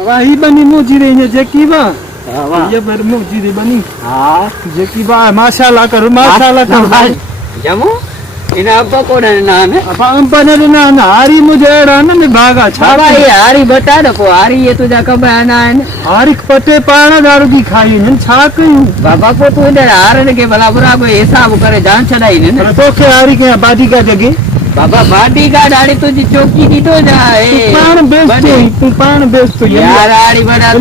वाही बनी मोजी रे ये जेकी बा वाह ये बर मोजी रे बनी हाँ जेकी बा माशाल्लाह कर भाई जमो इना अब्बा को नाम है अब अंपने ना ना हारी मुझे रान में भागा छा बाबा ये हारी बता दो को हारी ये तुझा कब आना है हारी पटे पाना दारू की खाई ने छा कयूं बाबा को तू इधर हारन के भला बुरा को हिसाब करे जान चढ़ाई ने तो के हारी के बादी का जगह बाबा बाडी का डाड़ी तुझी चौकी दी तो जाए तू पान बेचतो यार हारी बना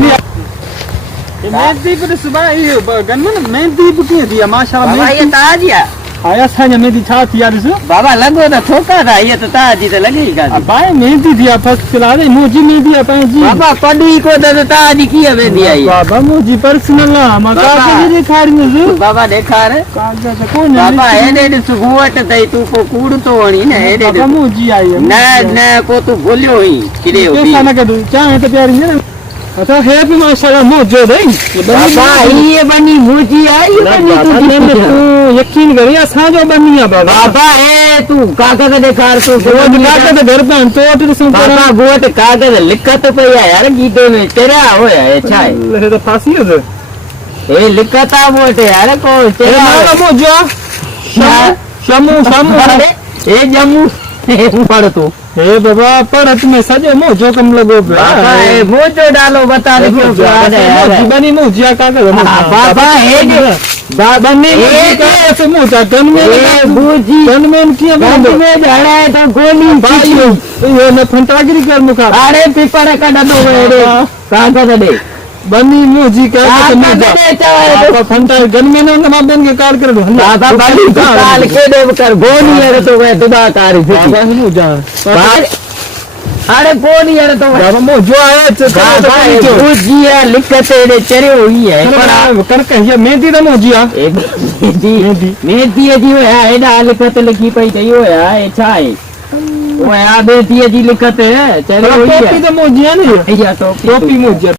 ये मेहंदी पर सुबह ये गन मेहंदी बुकी दिया माशाल्लाह बाबा ये ताजिया आया सा냐 मेहंदी छा थी यार सो बाबा लगो तो ठोका था ये तो ताजी तो लगेगा अब भाई मेहंदी दिया फर्स्ट चला दे मोजी मेहंदी अपन जी बाबा पड़ी को तो ताजी किया वे दिया ये बाबा मोजी पर्सनल हम का के दिखा रही हूं बाबा देखा रे कागज कौन बाबा एने सुगुवट तई तू को कूड़ तो वणी ने एने बाबा मोजी आई है ना ना को तू भूलियो ही किरे होती कैसा ना कदू चाहे तो प्यारी है अच्छा है भी माशाल्लाह मोजो दे बाबा ये बनी मुजी आई बनी तू यकीन करिए असा जो बनी है बाबा बाबा ए तू कागज देखा तू कागज घर पे तो सुन बाबा गोट कागज लिखत पे यार गीते में तेरा होया अच्छा है अरे तो फांसी है ए लिखता मोटे यार को तेरा ना मोजो शमू शमू ए जम्मू पढ़ तू हे बाबा पढ़त में सजे मोजो कम लगो बाबा ए मोजो डालो बता दे क्यों बनी मोजिया कागज बाबा ए बाबा ने कैसे मोजा गन में बूजी गन में किया गन में झड़ा है तो गोली भाई ये न फंटागिरी कर मुका अरे पिपड़ का डंडो रे कागज दे बनी मोजी का तो फंटा गन में ना बन के कार कर दो बाबा बड़ी काल के देव कर गोली है तो मैं दुबा कारी बाबा मोजा अरे गोली है तो बाबा मोजो आया तो बूजी है लिखते ने चरे हुई है पर कर कहिए मेहंदी दा मोजिया मेहंदी जी है एडा लिखत लिखी पई तई होया ए छाई वो आ मेहंदी जी लिखत है चरे हुई है टोपी तो मोजिया नहीं या टोपी मोजिया